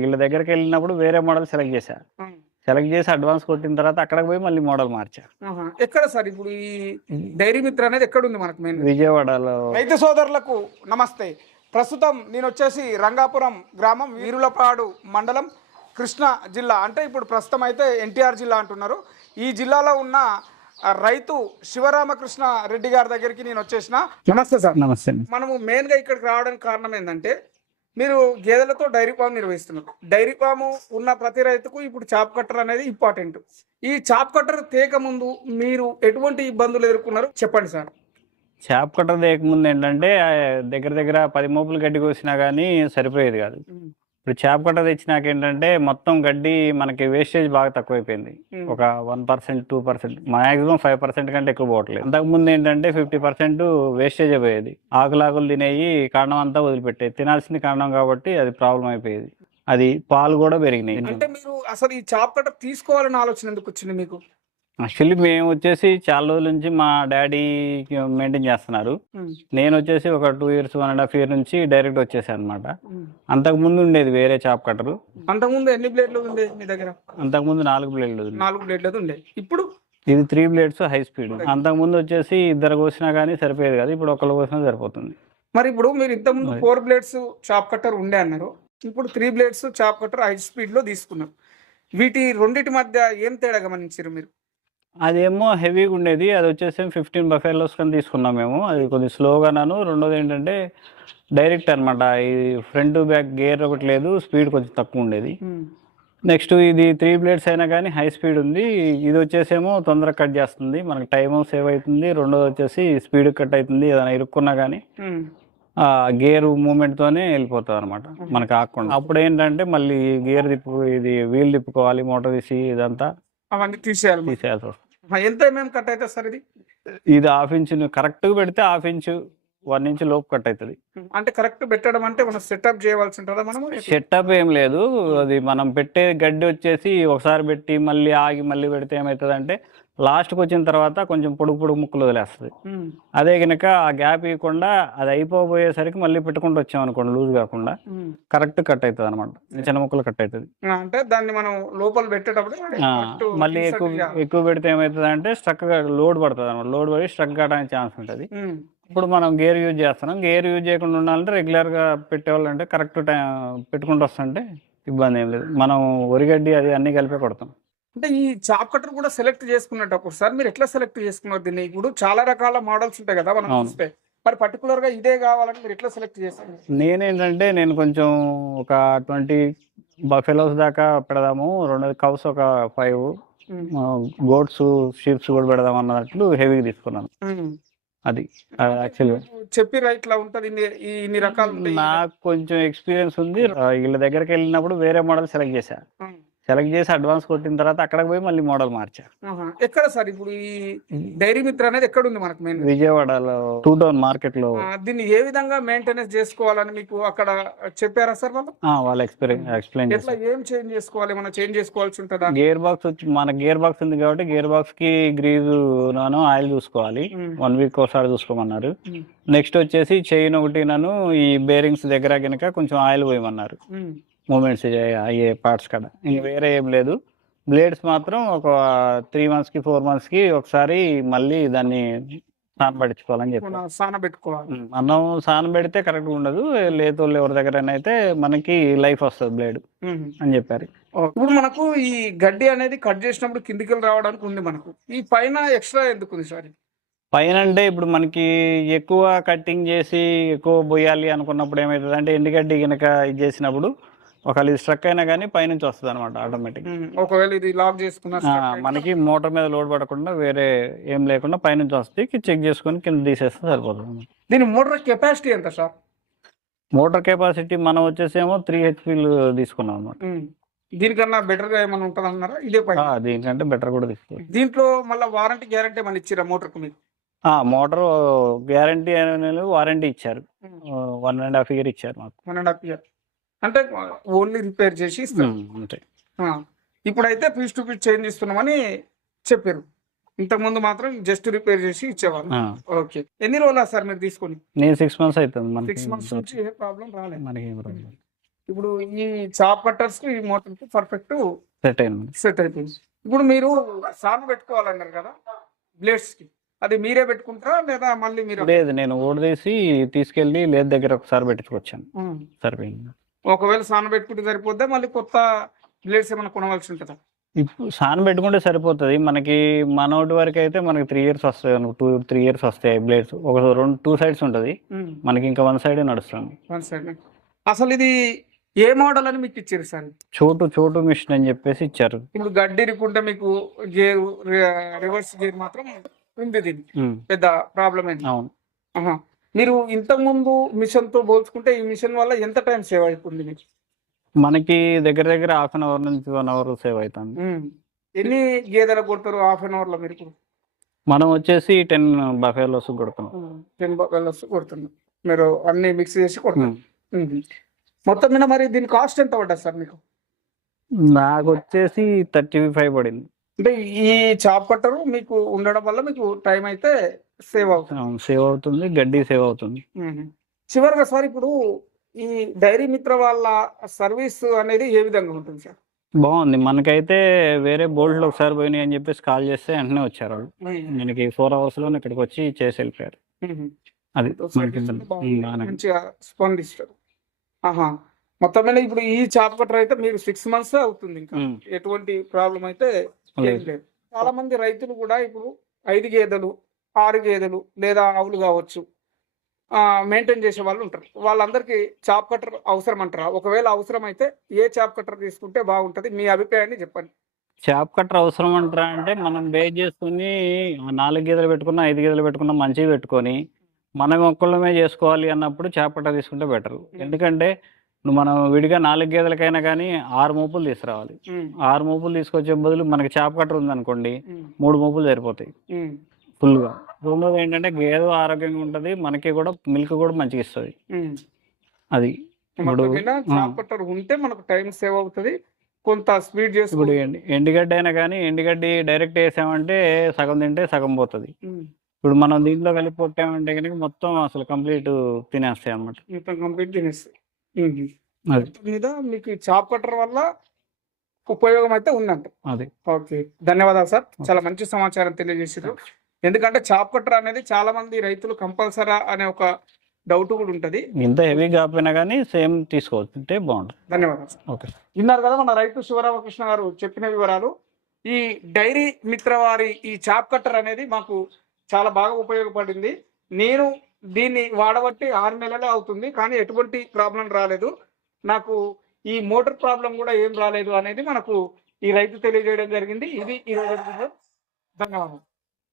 వీళ్ళ దగ్గరికి వెళ్ళినప్పుడు వేరే మోడల్ సెలెక్ట్ చేశా. సెలెక్ట్ చేసి అడ్వాన్స్ కొట్టిన తర్వాత అక్కడికి పోయి మళ్ళీ మోడల్ మార్చా. ఎక్కడ సార్ ఇప్పుడు ఈ డైరీ మిత్ర అనేది ఎక్కడ ఉంది మనకు మెయిన్ విజయవాడలో. రైతు సోదరులకు నమస్తే. ప్రస్తుతం నేను వచ్చేసి రంగాపురం గ్రామం వీరులపాడు మండలం కృష్ణా జిల్లా. అంటే ఇప్పుడు ప్రస్తుతం అయితే ఎన్టీఆర్ జిల్లా అంటున్నారు. ఈ జిల్లాలో ఉన్న రైతు శివరామకృష్ణ రెడ్డి గారి దగ్గరికి నేను వచ్చేసిన. నమస్తే సార్. నమస్తే. మనము మెయిన్గా ఇక్కడికి రావడానికి కారణం ఏంటంటే మీరు గేదెలతో డైరీ ఫామ్ నిర్వహిస్తున్నారు. డైరీ ఫామ్ ఉన్న ప్రతి రైతుకు ఇప్పుడు చాప్ కట్టర్ అనేది ఇంపార్టెంట్. ఈ చాప్ కట్టర్ తేక ముందు మీరు ఎటువంటి ఇబ్బందులు ఎదుర్కొన్నారు? చెప్పండి సార్. చేప కట్ట ముందు ఏంటంటే దగ్గర దగ్గర పది మోపులు గడ్డి కోసినా కానీ సరిపోయేది కాదు. ఇప్పుడు చేప కట్ట తెచ్చినాక ఏంటంటే మొత్తం గడ్డి మనకి వేస్టేజ్ బాగా తక్కువైపోయింది. ఒక one percent two percent maximum five percent కంటే ఎక్కువ పోవట్లేదు. అంతకు ముందు ఏంటంటే ఫిఫ్టీ పర్సెంట్ వేస్టేజ్ అయిపోయేది ఆకులాకులు తినేయి కారణం అంతా వదిలిపెట్టేది. తినాల్సింది కారణం కాబట్టి అది ప్రాబ్లం అయిపోయేది. అది పాలు కూడా పెరిగినాయి. అంటే మీరు అసలు ఈ చాప్ కట్టర్ తీసుకోవాలని ఆలోచన ఎందుకు వచ్చింది మీకు? యాక్చువల్లీ మేము వచ్చేసి చాలా రోజుల నుంచి మా డాడీ మెయింటైన్ చేస్తున్నారు. నేను వచ్చేసి ఒక two years one and half year నుంచి డైరెక్ట్ వచ్చేసాను అనమాట అంతకు ముందు ఉండేది వేరే చాప్ కట్టరు. అంతకుముందు ఎన్ని బ్లేడ్లు ఉండే మీ దగ్గర? అంతకు ముందు నాలుగు ఉంది. నాలుగు బ్లేడ్లు ఉండే. ఇప్పుడు? ఇది త్రీ బ్లేడ్స్ హై స్పీడ్. అంతకు ముందు వచ్చేసి ఇద్దరు కోసినా కానీ సరిపోయేది కాదు. ఇప్పుడు ఒకళ్ళు కోసినా సరిపోతుంది. మరి ఇప్పుడు మీరు ఇంతకుముందు మరి. ఫోర్ బ్లేడ్స్ చాప్ కట్టర్ ఉండే అన్నారు. ఇప్పుడు three blades chop cutter high స్పీడ్లో తీసుకున్నారు. వీటి రెండిటి మధ్య ఏం తేడా గమనించారు మీరు? అదేమో హెవీగా ఉండేది. అది వచ్చేసి ఫిఫ్టీన్ బఫెలోస్ కానీ తీసుకున్నాం మేము. అది కొద్దిగా స్లోగాను రెండోది ఏంటంటే డైరెక్ట్ అన్నమాట. ఈ ఫ్రంట్ బ్యాక్ గేర్ ఒకటి లేదు. స్పీడ్ కొంచెం తక్కువ ఉండేది. నెక్స్ట్ ఇది త్రీ బ్లేడ్స్ అయినా కానీ హై స్పీడ్ ఉంది. ఇది వచ్చేసేమో తొందరగా కట్ చేస్తుంది. మనకి టైం సేవ్ అవుతుంది. రెండోది వచ్చేసి స్పీడ్ కట్ అవుతుంది. ఏదైనా ఇరుక్కున్నా కానీ ఆ గేర్ మూమెంట్ తోనే వెళ్ళిపోతుంది అనమాట మనకి ఆకుండా అప్పుడు ఏంటంటే మళ్ళీ గేర్ తిప్పు ఇది వీల్ తిప్పుకోవాలి మోటార్ తీసి ఇదంతా అవన్నీ తీసేయాలి. తీసేయాల్సి ఎంత ఎంఎం కట్ అవుతుంది సార్ ఇది? ఇది హాఫ్ ఇంచ్ కరెక్ట్గా పెడితే హాఫ్ ఇంచ్ వన్ ఇంచ్ లోపు కట్ అవుతుంది. అంటే కరెక్ట్ పెట్టడం అంటే మనం సెటప్ చేయవలసి ఉంటుందా మనము? సెటప్ ఏం లేదు. అది మనం పెట్టే గడ్డి వచ్చేసి ఒకసారి పెట్టి మళ్ళీ ఆగి మళ్ళీ పెడితే ఏమవుతుంది అంటే లాస్ట్కి వచ్చిన తర్వాత కొంచెం పొడుగు పొడుగు ముక్కలు వదిలేస్తుంది. అదే కనుక ఆ గ్యాప్ ఇవ్వకుండా అది అయిపోబోయేసరికి మళ్ళీ పెట్టుకుంటూ వచ్చాం అనుకోండి లూజ్ కాకుండా. కరెక్ట్ కట్ అవుతుంది అనమాట చిన్న ముక్కలు కట్ అవుతుంది అంటే దాన్ని మనం లోపల పెట్టేటప్పుడు మళ్ళీ ఎక్కువ. ఎక్కువ పెడితే ఏమవుతుంది అంటే స్ట్రక్ లోడ్ పడుతుంది అనమాట లోడ్ పడి స్ట్రక్ కావడానికి ఛాన్స్ ఉంటుంది. ఇప్పుడు మనం గేర్ యూజ్ చేస్తున్నాం. గేర్ యూజ్ చేయకుండా ఉండాలంటే రెగ్యులర్గా పెట్టేవాళ్ళంటే కరెక్ట్ టైం పెట్టుకుంటూ వస్తుంటే ఇబ్బంది ఏం లేదు. మనం వరిగడ్డి అది అన్ని కలిపే కొడతాం. అంటే ఈ చాప్ కట్టర్ కూడా సెలెక్ట్ చేసుకునేటప్పుడు సార్ మీరు ఎట్లా సెలెక్ట్ చేసుకున్నారు దీన్ని? ఇప్పుడు చాలా రకాల మోడల్స్ ఉంటాయి కదా మనం. చూస్తే. మరి పర్టికులర్గా ఇదే కావాలని మీరు ఎట్లా సెలెక్ట్ చేసుకున్నారు? నేనేంటంటే నేను కొంచెం ఒక ట్వంటీ బఫెలోస్ దాకా పెడదాము. రెండు కౌస్ ఒక ఫైవ్. గోట్స్ షీప్స్ కూడా పెడదాం అన్నట్లు హెవీగా తీసుకున్నాను. అది యాక్చువల్గా. చెప్పిరా ఇట్లా ఉంటది ఇన్ని- రకాలు నాకు కొంచెం ఎక్స్పీరియన్స్ ఉంది. వీళ్ళ దగ్గరికి వెళ్ళినప్పుడు వేరే మోడల్ సెలెక్ట్ చేశా. ఉమ్, సెలెక్ట్ చేసి అడ్వాన్స్ కొట్టిన తర్వాత అక్కడికి పోయి మళ్ళీ మోడల్ మార్చా. ఎక్కడ సార్ ఇప్పుడు ఈ డైరీ మిత్ర అనేది ఎక్కడ ఉంది మనకు మెయిన్ విజయవాడలో టూ టౌన్ మార్కెట్లో దీన్ని ఏ విధంగా మెయింటెనెన్స్ చేసుకోవాలని మీకు అక్కడ చెప్పారా సార్ వాళ్ళు? వాళ్ళు ఎక్స్ప్లెయిన్ ఎక్స్ప్లెయిన్ ఎట్లా ఏం చేంజ్ చేసుకోవాలి? మనం చేంజ్ చేసుకోవాల్సి ఉంటుందా? గేర్ బాక్స్ వచ్చి మన గేర్ బాక్స్ ఉంది కాబట్టి గేర్ బాక్స్కి గ్రీజు నాను ఆయిల్ చూసుకోవాలి వన్ వీక్ ఒకసారి చూసుకోమన్నారు. నెక్స్ట్ వచ్చేసి చైన్ ఒకటి నన్ను ఈ బేరింగ్స్ దగ్గర కనుక కొంచెం ఆయిల్ పోయమన్నారు. మూమెంట్స్ అయ్యే పార్ట్స్ కాడ ఇంక వేరే ఏం లేదు. బ్లేడ్స్ మాత్రం ఒక త్రీ మంత్స్కి ఫోర్ మంత్స్కి ఒకసారి మళ్ళీ దాన్ని స్నానం పట్టించుకోవాలని చెప్పారు. మన సాన పెట్టుకోవాలి. ఉమ్, అన్నం స్నానం పెడితే కరెక్ట్ ఉండదు. లేతోళ్ళు ఎవరి దగ్గర అయితే మనకి లైఫ్ వస్తుంది బ్లేడ్. అని చెప్పారు. ఇప్పుడు మనకు ఈ గడ్డి అనేది కట్ చేసినప్పుడు కిందికి రావడానికి ఉంది మనకు. ఈ పైన ఎక్స్ట్రా ఎందుకు ఉంది సార్? పైన అంటే ఇప్పుడు మనకి ఎక్కువ కట్టింగ్ చేసి ఎక్కువ పోయాలి అనుకున్నప్పుడు ఏమవుతుంది అంటే ఎండుగడ్డి కనుక ఇది చేసినప్పుడు ఒకవేళ ఇది స్ట్రక్ అయినా కానీ పైనుంచి వస్తుంది అనమాట ఆటోమేటిక్ ఒకవేళ ఇది లాక్ చేసుకున్న మనకి మోటార్ మీద లోడ్ పడకుండా వేరే ఏం లేకుండా పైనుంచి వస్తుంది. చెక్ చేసుకొని కింద తీసేస్తే సరిపోతుంది. దీని మోటార్ కెపాసిటీ ఎంత సార్? మోటార్ కెపాసిటీ మనం వచ్చేసేమో త్రీ హెచ్పీలు తీసుకున్నాం అనమాట. దీనికన్నా బెటర్గా ఏమైనా ఉంటుంది అన్నారా? ఇదే పైన. దీనికంటే బెటర్ కూడా తీసుకోవచ్చు. దీంట్లో మళ్ళీ వారంటీ గ్యారంటీ ఏమైనా ఇచ్చిరా మోటార్కు మీకు మోటార్ గ్యారంటీ వారంటీ ఇచ్చారు. వన్ అండ్ హాఫ్ ఇయర్ ఇచ్చారు మాకు. One and half year. అంటే ఓన్లీ రిపేర్ చేసి ఇస్తారు. ఇప్పుడైతే పీస్ టు పీస్ చేంజ్ ఇస్తున్నామని చెప్పారు. ఇంతకుముందు మాత్రం జస్ట్ రిపేర్ చేసి ఇచ్చేవాళ్ళు. ఓకే. ఎన్ని రోజులు సార్ మీరు తీసుకొని? నేను సిక్స్ మంత్స్ అవుతుంది సిక్స్ మంత్స్ నుంచి ఏ ప్రాబ్లం రాలేదు. మనకి. ఇప్పుడు ఈ చాప్ కట్టర్స్ ఈ మోటార్కి పర్ఫెక్ట్ సెట్ అయింది. సెట్ అయిపోయింది. ఇప్పుడు మీరు సాన్ పెట్టుకోవాలన్నారు కదా బ్లేడ్స్కి. అది మీరే పెట్టుకుంటారా లేదా మళ్ళీ మీరు లేదు నేను ఓడదీసి తీసుకెళ్ళి లేదు దగ్గర ఒకసారి పెట్టించుకొచ్చాను ఉమ్. సరిపోయింది. ఒకవేళ సాన పెట్టుకుంటే సరిపోద్దా? మళ్ళీ కొత్త బ్లేడ్స్ ఏమైనా కొనవలసి ఉంటుందా? ఇప్పుడు సాన్ పెట్టుకుంటే సరిపోతుంది. మనకి మనోటి వరకు అయితే మనకి త్రీ ఇయర్స్ వస్తాయి టూ త్రీ ఇయర్స్ వస్తాయి బ్లేడ్స్. ఒక రెండు టూ సైడ్స్ ఉంటుంది. మనకి ఇంకా వన్ సైడే నడుస్తుంది. వన్ సైడ్ అసలు ఇది ఏ మోడల్ అని మీకు ఇచ్చారు సార్? చోటు చోటు మిషన్ అని చెప్పేసి ఇచ్చారు. ఇప్పుడు గడ్డి ఇరుక్కుంటే మీకు గేరు రివర్స్ గేర్ మాత్రం ఉంది దీనికి. పెద్ద ప్రాబ్లం ఏంటి? అవును. మీరు ఇంతకు ముందు మిషన్తో పోల్చుకుంటే ఈ మిషన్ వల్ల ఎంత టైం సేవ్ అవుతుంది మీకు? మనకి దగ్గర దగ్గర హాఫ్ అన్ అవర్ నుంచి వన్ అవర్ సేవ్ అవుతుంది. ఎన్ని గేదెలు కొడతారు హాఫ్ అన్ అవర్లో మీరు? మనం వచ్చేసి టెన్ బఫేలోస్ కొడుతున్నాం. టెన్ బకెల్స్ కొడుతున్నారు మీరు అన్ని మిక్స్ చేసి. ఉమ్. మొత్తం మీద మరి దీని కాస్ట్ ఎంత పడ్డది సార్ మీకు? నాకు వచ్చేసి థర్టీ ఫైవ్ పడింది. అంటే ఈ చాప్ కట్టరు మీకు ఉండడం వల్ల మీకు టైం అయితే సేవ్ అవుతుంది. సేవ్ అవుతుంది గడ్డి సేవ్ అవుతుంది. చివరిగా సార్ ఇప్పుడు ఈ డైరీ మిత్ర వాళ్ళ సర్వీస్ అనేది ఏ విధంగా ఉంటుంది సార్? బాగుంది. మనకైతే వేరే బోల్ట్లో ఒకసారి పోయినాయి అని చెప్పేసి కాల్ చేస్తే వెంటనే వచ్చారు వాళ్ళు. మనకి ఫోర్ అవర్స్లో ఇక్కడికి వచ్చి చేసి వెళ్ళిపోయారు. అది. మంచిగా స్పందిస్తారు. ఆహా. మొత్తం మీద ఇప్పుడు ఈ చాప్ కట్టర్ అయితే మీరు సిక్స్ మంత్స్ అవుతుంది ఇంకా? ఎటువంటి ప్రాబ్లం అయితే ఏం లేదు. లేదు చాలా మంది రైతులు కూడా ఇప్పుడు ఐదు గేదెలు ఆరు గేదెలు లేదా ఆవులు కావచ్చు మెయింటైన్ చేసే వాళ్ళు ఉంటారు. వాళ్ళందరికీ చాప్ కట్టర్ అవసరం అంటారా ఒకవేళ అవసరం అయితే ఏ చాప్ కట్టర్ తీసుకుంటే బాగుంటది? మీ అభిప్రాయాన్ని చెప్పండి. చాప్ కట్టర్ అవసరం అంటారా అంటే మనం బేస్ చేసుకుని నాలుగు గీతలు పెట్టుకున్నా ఐదు గీతలు పెట్టుకున్నా మంచివి పెట్టుకొని మనం ఒక్కళ్ళమే చేసుకోవాలి అన్నప్పుడు చాప్ కట్టర్ తీసుకుంటే బెటర్. ఎందుకంటే నువ్వు మనం విడిగా నాలుగు గీతలకైనా కానీ ఆరు మోపులు తీసుకురావాలి. ఆరు మోపులు తీసుకొచ్చే బదులు మనకి చాప్ కట్టర్ ఉందనుకోండి మూడు మోపులు సరిపోతాయి. ఫుల్గా. రెండోది ఏంటంటే గేదె ఆరోగ్యంగా ఉంటుంది మనకి కూడా మిల్క్ కూడా మంచిగా ఇస్తుంది. అది ఇప్పుడు కట్టర్ ఉంటే మనకు టైం సేవ్ అవుతుంది. కొంత స్పీడ్ ఇప్పుడు ఎండి ఎండుగడ్డి అయినా కానీ ఎండుగడ్డి డైరెక్ట్ వేసామంటే సగం తింటే సగం పోతుంది. ఇప్పుడు మనం దీంట్లో కలిపి కొట్టామంటే కనుక మొత్తం అసలు కంప్లీట్ తినేస్తాయి అన్నమాట. మొత్తం కంప్లీట్ తినేస్తాయి. మీద మీకు చాప్ కట్టర్ వల్ల ఉపయోగం అయితే ఉందంట. అది. ఓకే. ధన్యవాదాలు సార్. చాలా మంచి సమాచారం తెలియజేసారు ఎందుకంటే చాప్ కట్టర్ అనేది చాలా మంది రైతులు కంపల్సరా అనే ఒక డౌట్ కూడా ఉంటది. ఇంత హెవీ కాకపోయినా కానీ సేమ్ తీసుకోవచ్చు. అంటే బాగుంటుంది. ధన్యవాదాలు ఓకే. విన్నారు కదా మన రైతు శివరామకృష్ణ గారు చెప్పిన వివరాలు. ఈ డైరీ మిత్ర వారి ఈ చాప్ కట్టర్ అనేది మాకు చాలా బాగా ఉపయోగపడింది. నేను దీన్ని వాడబట్టి ఆరు నెలలే అవుతుంది కానీ ఎటువంటి ప్రాబ్లం రాలేదు. నాకు ఈ మోటార్ ప్రాబ్లం కూడా ఏం రాలేదు అనేది మనకు ఈ రైతు తెలియజేయడం జరిగింది. ఇది ఈ ధన్యవాదాలు.